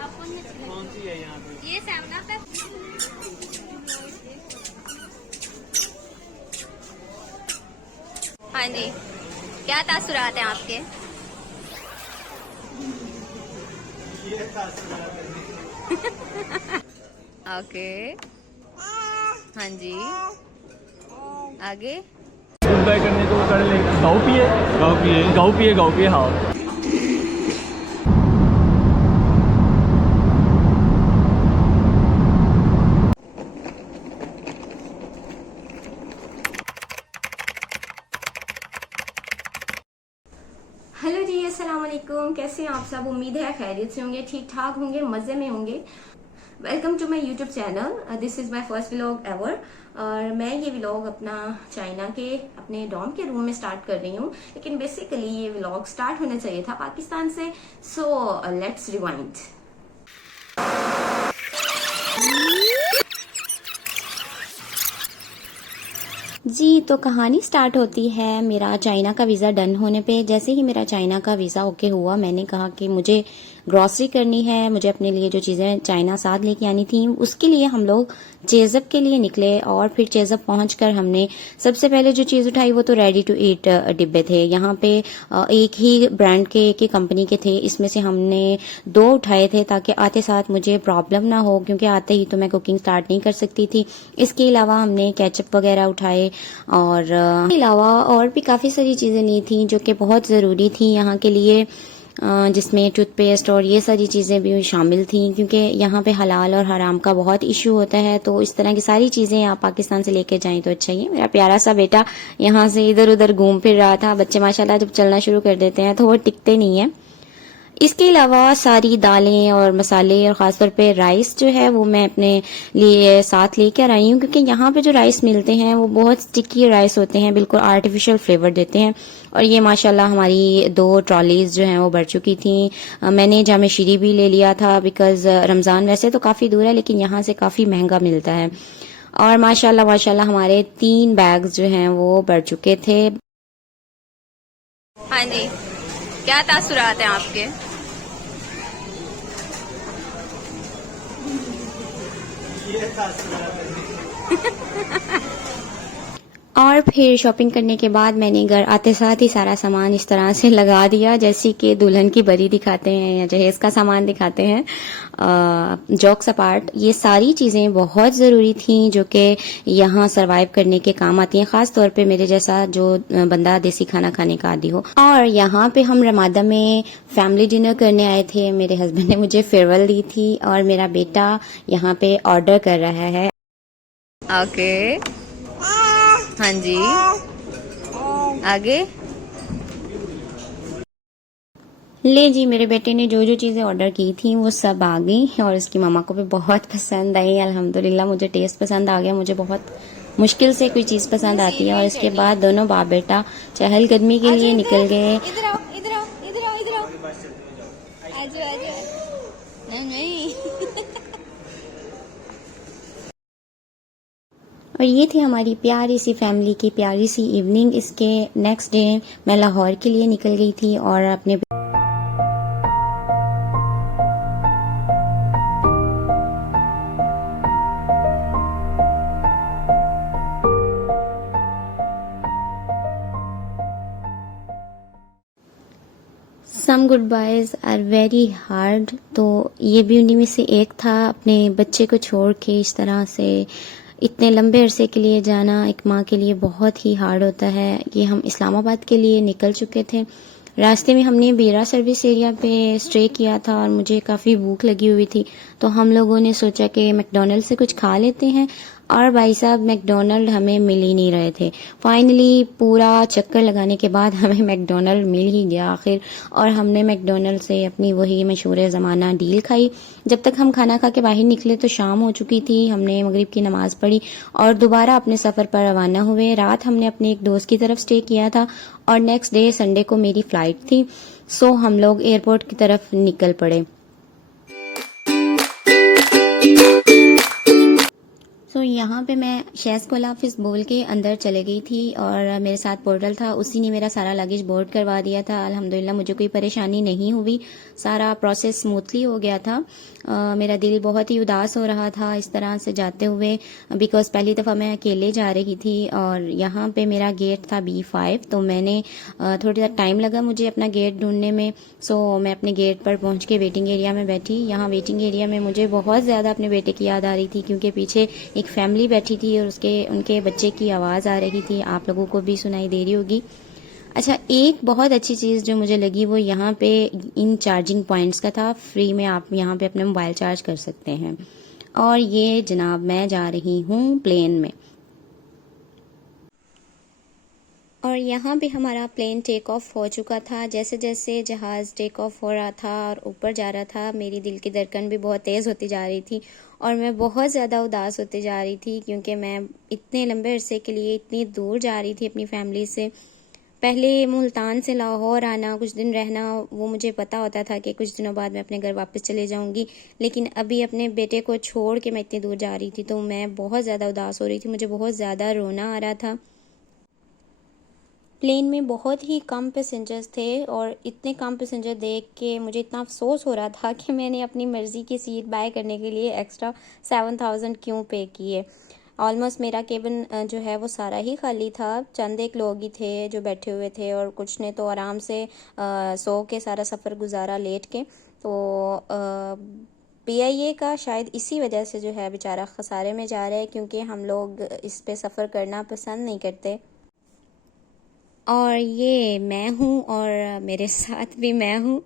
कौन सी है यहाँ पे? ये 7 अप है। हाँ जी, क्या तासुरात हैं आपके? ये तासुरात है। ओके, हाँ जी, आगे। गुड बाय करने को कर ले। गाँव पिए गाँव की है। गाँव पिए गाँव पिए। हाँ हेलो जी, अस्सलाम वालेकुम। कैसे हैं आप सब? उम्मीद है खैरियत से होंगे, ठीक ठाक होंगे, मज़े में होंगे। Welcome to my YouTube channel. This is my first vlog ever. और मैं ये व्लॉग अपना चाइना के अपने डॉम के रूम में स्टार्ट कर रही हूँ, लेकिन बेसिकली ये व्लॉग स्टार्ट होना चाहिए था पाकिस्तान से। So let's rewind. जी, तो कहानी स्टार्ट होती है मेरा चाइना का वीज़ा डन होने पे। जैसे ही मेरा चाइना का वीज़ा ओके हुआ, मैंने कहा कि मुझे ग्रॉसरी करनी है, मुझे अपने लिए जो चीज़ें चाइना साथ लेके आनी थी, उसके लिए हम लोग चेज़अप के लिए निकले। और फिर चेज़अप पहुंचकर हमने सबसे पहले जो चीज़ उठाई वो तो रेडी टू ईट डिब्बे थे। यहाँ पे एक ही ब्रांड के, एक ही कंपनी के थे। इसमें से हमने 2 उठाए थे ताकि आते साथ मुझे प्रॉब्लम ना हो, क्योंकि आते ही तो मैं कुकिंग स्टार्ट नहीं कर सकती थी। इसके अलावा हमने केचप वगैरह उठाए और इसके अलावा और भी काफ़ी सारी चीज़ें ली थी जो कि बहुत ज़रूरी थी यहाँ के लिए, जिसमें टूथपेस्ट और ये सारी चीज़ें भी शामिल थी, क्योंकि यहाँ पे हलाल और हराम का बहुत इशू होता है। तो इस तरह की सारी चीज़ें आप पाकिस्तान से लेके जाएं तो अच्छा ही है। मेरा प्यारा सा बेटा यहाँ से इधर उधर घूम फिर रहा था। बच्चे माशाल्लाह जब चलना शुरू कर देते हैं तो वो टिकते नहीं है। इसके अलावा सारी दालें और मसाले और ख़ासतौर पे राइस जो है वो मैं अपने लिए साथ लेकर आई हूँ, क्योंकि यहाँ पे जो राइस मिलते हैं वो बहुत स्टिकी राइस होते हैं, बिल्कुल आर्टिफिशियल फ्लेवर देते हैं। और ये माशाल्लाह हमारी 2 ट्रॉलीज जो हैं वो भर चुकी थी। मैंने जामे शीरी भी ले लिया था, बिकॉज रमज़ान वैसे तो काफ़ी दूर है लेकिन यहाँ से काफ़ी महंगा मिलता है। और माशाल्लाह माशाल्लाह हमारे 3 बैग्स जो हैं वो भर चुके थे। हाँ जी, क्या तासुरात हैं आपके? ये तासुरात है। और फिर शॉपिंग करने के बाद मैंने घर आते साथ ही सारा सामान इस तरह से लगा दिया जैसे कि दुल्हन की बरी दिखाते हैं या जहेज का सामान दिखाते हैं। जॉक्स अपार्ट, ये सारी चीज़ें बहुत ज़रूरी थी जो कि यहाँ सरवाइव करने के काम आती हैं, ख़ास तौर पे मेरे जैसा जो बंदा देसी खाना खाने का आदी हो। और यहाँ पे हम रमादा में फैमिली डिनर करने आए थे। मेरे हस्बैंड ने मुझे फेयरवेल दी थी और मेरा बेटा यहाँ पे ऑर्डर कर रहा है। ओके, हाँ जी, आगे। ले जी, मेरे बेटे ने जो जो चीज़ें ऑर्डर की थी वो सब आ गई और उसकी मामा को भी बहुत पसंद आई। अल्हम्दुलिल्लाह मुझे टेस्ट पसंद आ गया। मुझे बहुत मुश्किल से कोई चीज़ पसंद आती है। और इसके बाद दोनों बाप बेटा चहलकदमी के लिए निकल गए। इधर आओ, इधर आओ, इधर आओ, इधर आओ। आजो आजो। नहीं और ये थी हमारी प्यारी सी फैमिली की प्यारी सी इवनिंग। इसके नेक्स्ट डे मैं लाहौर के लिए निकल गई थी और अपने some good boys are very hard. तो ये भी उन्हीं में से एक था। अपने बच्चे को छोड़ के इस तरह से इतने लंबे अरसे के लिए जाना एक माँ के लिए बहुत ही हार्ड होता है। ये हम इस्लामाबाद के लिए निकल चुके थे। रास्ते में हमने बेरा सर्विस एरिया पे स्टे किया था और मुझे काफ़ी भूख लगी हुई थी, तो हम लोगों ने सोचा कि मैकडॉनल्ड से कुछ खा लेते हैं। और भाई साहब, मैकडॉनल्ड हमें मिल ही नहीं रहे थे। फाइनली पूरा चक्कर लगाने के बाद हमें मैकडॉनल्ड मिल ही गया आखिर, और हमने मैकडॉनल्ड से अपनी वही मशहूर ज़माना डील खाई। जब तक हम खाना खा के बाहर निकले तो शाम हो चुकी थी। हमने मगरिब की नमाज़ पढ़ी और दोबारा अपने सफ़र पर रवाना हुए। रात हमने अपने एक दोस्त की तरफ स्टे किया था और नेक्स्ट डे संडे को मेरी फ़्लाइट थी। सो हम लोग एयरपोर्ट की तरफ निकल पड़े। सो यहाँ पे मैं शेज़ कोला ऑफिस बोल के अंदर चले गई थी और मेरे साथ पोर्टल था, उसी ने मेरा सारा लगेज बोर्ड करवा दिया था। अल्हम्दुलिल्लाह मुझे कोई परेशानी नहीं हुई, सारा प्रोसेस स्मूथली हो गया था। मेरा दिल बहुत ही उदास हो रहा था इस तरह से जाते हुए, बिकॉज पहली दफ़ा मैं अकेले जा रही थी और यहाँ पे मेरा गेट था B5, तो मैंने थोड़ा टाइम लगा मुझे अपना गेट ढूंढने में। सो मैं अपने गेट पर पहुँच के वेटिंग एरिया में बैठी। यहाँ वेटिंग एरिया में मुझे बहुत ज़्यादा अपने बेटे की याद आ रही थी, क्योंकि पीछे एक फैमिली बैठी थी और उनके बच्चे की आवाज़ आ रही थी, आप लोगों को भी सुनाई दे रही होगी। अच्छा, एक बहुत अच्छी चीज़ जो मुझे लगी वो यहाँ पे इन चार्जिंग पॉइंट्स का था, फ्री में आप यहाँ पे अपने मोबाइल चार्ज कर सकते हैं। और ये जनाब मैं जा रही हूँ प्लेन में, और यहाँ पे हमारा प्लेन टेक ऑफ हो चुका था। जैसे जैसे जहाज़ टेक ऑफ हो रहा था और ऊपर जा रहा था, मेरी दिल की धड़कन भी बहुत तेज़ होती जा रही थी और मैं बहुत ज़्यादा उदास होती जा रही थी, क्योंकि मैं इतने लंबे अरसे के लिए इतनी दूर जा रही थी अपनी फैमिली से। पहले मुल्तान से लाहौर आना, कुछ दिन रहना, वो मुझे पता होता था कि कुछ दिनों बाद मैं अपने घर वापस चले जाऊंगी, लेकिन अभी अपने बेटे को छोड़ के मैं इतनी दूर जा रही थी, तो मैं बहुत ज़्यादा उदास हो रही थी, मुझे बहुत ज़्यादा रोना आ रहा था। प्लेन में बहुत ही कम पैसेंजर्स थे और इतने कम पैसेंजर देख के मुझे इतना अफसोस हो रहा था कि मैंने अपनी मर्ज़ी की सीट बाय करने के लिए एक्स्ट्रा 7,000 क्यों पे किए। ऑलमोस्ट मेरा केबिन जो है वो सारा ही खाली था, चंद एक लोग ही थे जो बैठे हुए थे और कुछ ने तो आराम से सो के सारा सफ़र गुजारा लेट के। तो PIA का शायद इसी वजह से जो है बेचारा खसारे में जा रहा है, क्योंकि हम लोग इस पे सफ़र करना पसंद नहीं करते। और ये मैं हूँ और मेरे साथ भी मैं हूँ।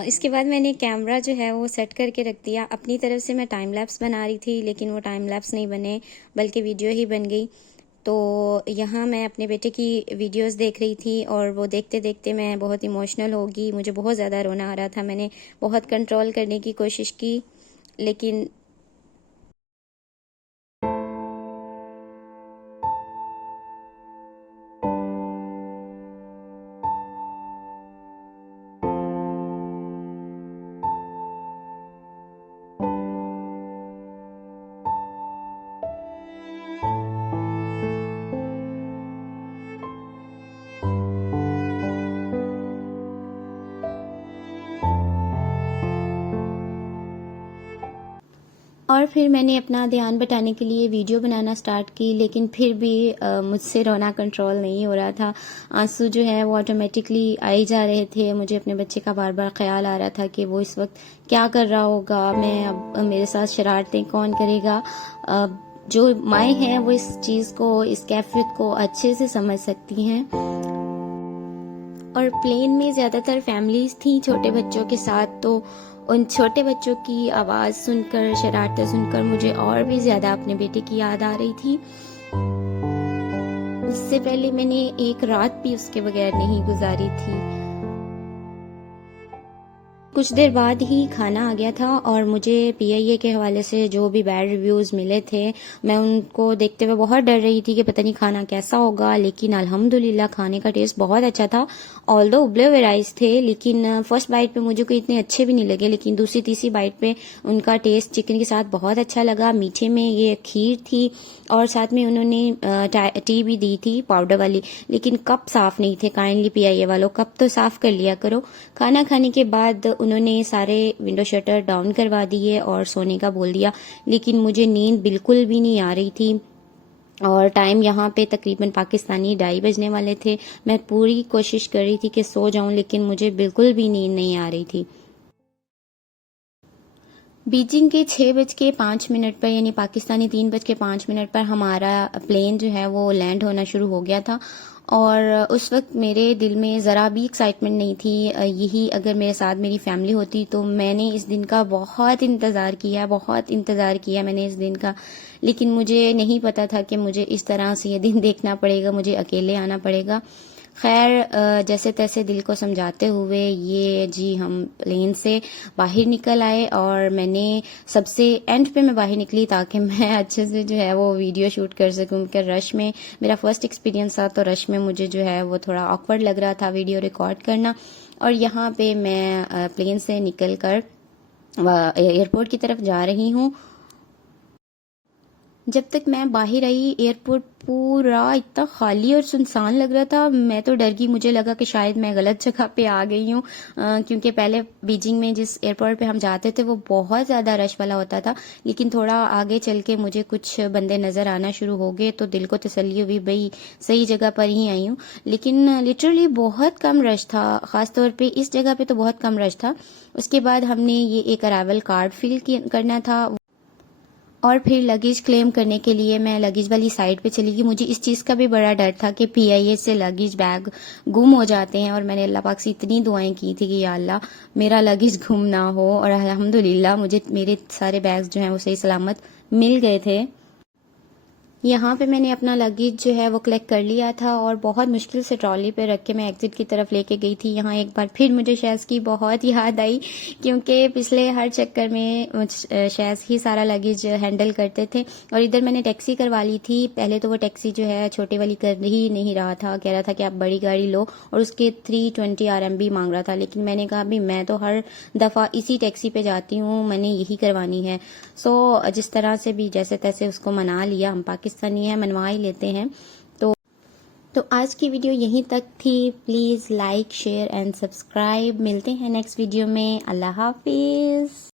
इसके बाद मैंने कैमरा जो है वो सेट करके रख दिया। अपनी तरफ से मैं टाइम लैप्स बना रही थी, लेकिन वो टाइम लैप्स नहीं बने बल्कि वीडियो ही बन गई। तो यहाँ मैं अपने बेटे की वीडियोस देख रही थी और वो देखते देखते मैं बहुत इमोशनल हो गई, मुझे बहुत ज़्यादा रोना आ रहा था। मैंने बहुत कंट्रोल करने की कोशिश की, लेकिन और फिर मैंने अपना ध्यान बटाने के लिए वीडियो बनाना स्टार्ट की, लेकिन फिर भी मुझसे रोना कंट्रोल नहीं हो रहा था। आंसू जो है वो ऑटोमेटिकली आ ही जा रहे थे। मुझे अपने बच्चे का बार बार ख्याल आ रहा था कि वो इस वक्त क्या कर रहा होगा, मैं अब मेरे साथ शरारतें कौन करेगा। जो माएँ हैं वो इस चीज़ को, इस कैफियत को अच्छे से समझ सकती हैं। और प्लेन में ज़्यादातर फैमिलीज़ थी छोटे बच्चों के साथ, तो उन छोटे बच्चों की आवाज़ सुनकर, शरारतें सुनकर मुझे और भी ज़्यादा अपने बेटे की याद आ रही थी। उससे पहले मैंने एक रात भी उसके बगैर नहीं गुजारी थी। कुछ देर बाद ही खाना आ गया था और मुझे PIA के हवाले से जो भी बैड रिव्यूज़ मिले थे, मैं उनको देखते हुए बहुत डर रही थी कि पता नहीं खाना कैसा होगा। लेकिन अल्हम्दुलिल्लाह खाने का टेस्ट बहुत अच्छा था। ऑल्दो उबले हुए राइस थे, लेकिन फर्स्ट बाइट पे मुझे कोई इतने अच्छे भी नहीं लगे, लेकिन दूसरी तीसरी बाइट पे उनका टेस्ट चिकन के साथ बहुत अच्छा लगा। मीठे में ये खीर थी और साथ में उन्होंने टी भी दी थी पाउडर वाली, लेकिन कप साफ़ नहीं थे। काइंडली PIA वालों, कप तो साफ़ कर लिया करो। खाना खाने के बाद उन्होंने सारे विंडो शटर डाउन करवा दिए और सोने का बोल दिया, लेकिन मुझे नींद बिल्कुल भी नहीं आ रही थी। और टाइम यहाँ पे तकरीबन पाकिस्तानी 2:30 बजने वाले थे। मैं पूरी कोशिश कर रही थी कि सो जाऊं, लेकिन मुझे बिल्कुल भी नींद नहीं आ रही थी। बीजिंग के 6:05 पर, यानी पाकिस्तानी 3:05 पर हमारा प्लेन जो है वो लैंड होना शुरू हो गया था। और उस वक्त मेरे दिल में ज़रा भी एक्साइटमेंट नहीं थी। यही अगर मेरे साथ मेरी फैमिली होती तो मैंने इस दिन का बहुत इंतज़ार किया मैंने इस दिन का। लेकिन मुझे नहीं पता था कि मुझे इस तरह से ये दिन देखना पड़ेगा, मुझे अकेले आना पड़ेगा। खैर, जैसे तैसे दिल को समझाते हुए ये जी हम प्लेन से बाहर निकल आए और मैंने सबसे एंड पे मैं बाहर निकली ताकि मैं अच्छे से जो है वो वीडियो शूट कर सकूं। क्योंकि रश में मेरा फर्स्ट एक्सपीरियंस था, तो रश में मुझे जो है वो थोड़ा ऑकवर्ड लग रहा था वीडियो रिकॉर्ड करना। और यहाँ पे मैं प्लेन से निकल कर एयरपोर्ट की तरफ जा रही हूँ। जब तक मैं बाहर आई एयरपोर्ट पूरा इतना खाली और सुनसान लग रहा था। मैं तो डर गई, मुझे लगा कि शायद मैं गलत जगह पे आ गई हूँ, क्योंकि पहले बीजिंग में जिस एयरपोर्ट पे हम जाते थे वो बहुत ज़्यादा रश वाला होता था। लेकिन थोड़ा आगे चल के मुझे कुछ बंदे नज़र आना शुरू हो गए तो दिल को तसल्ली हुई, भाई सही जगह पर ही आई हूँ। लेकिन लिटरली बहुत कम रश था, ख़ास तौर पे इस जगह पे तो बहुत कम रश था। उसके बाद हमने ये एक अराइवल कार्ड फिल करना था और फिर लगेज क्लेम करने के लिए मैं लगेज वाली साइड पे चली गई। मुझे इस चीज़ का भी बड़ा डर था कि PIA से लगेज बैग गुम हो जाते हैं, और मैंने अल्लाह पाक से इतनी दुआएं की थी कि या अल्लाह मेरा लगेज गुम ना हो, और अल्हम्दुलिल्लाह मुझे मेरे सारे बैग्स जो हैं वो सही सलामत मिल गए थे। यहाँ पे मैंने अपना लगेज जो है वो कलेक्ट कर लिया था और बहुत मुश्किल से ट्रॉली पे रख के मैं एग्ज़िट की तरफ लेके गई थी। यहाँ एक बार फिर मुझे शैज़ की बहुत याद आई, क्योंकि पिछले हर चक्कर में शैज़ ही सारा लगेज हैंडल करते थे। और इधर मैंने टैक्सी करवा ली थी। पहले तो वो टैक्सी जो है छोटे वाली कर ही नहीं रहा था, कह रहा था कि आप बड़ी गाड़ी लो, और उसके 320 RMB मांग रहा था। लेकिन मैंने कहा भी मैं तो हर दफ़ा इसी टैक्सी पे जाती हूँ, मैंने यही करवानी है। सो जिस तरह से भी जैसे तैसे उसको मना लिया, हम पाकिस्तानी है मनवा ही लेते हैं। तो आज की वीडियो यहीं तक थी। Please like share and subscribe. मिलते हैं नेक्स्ट वीडियो में। अल्लाह हाफिज़।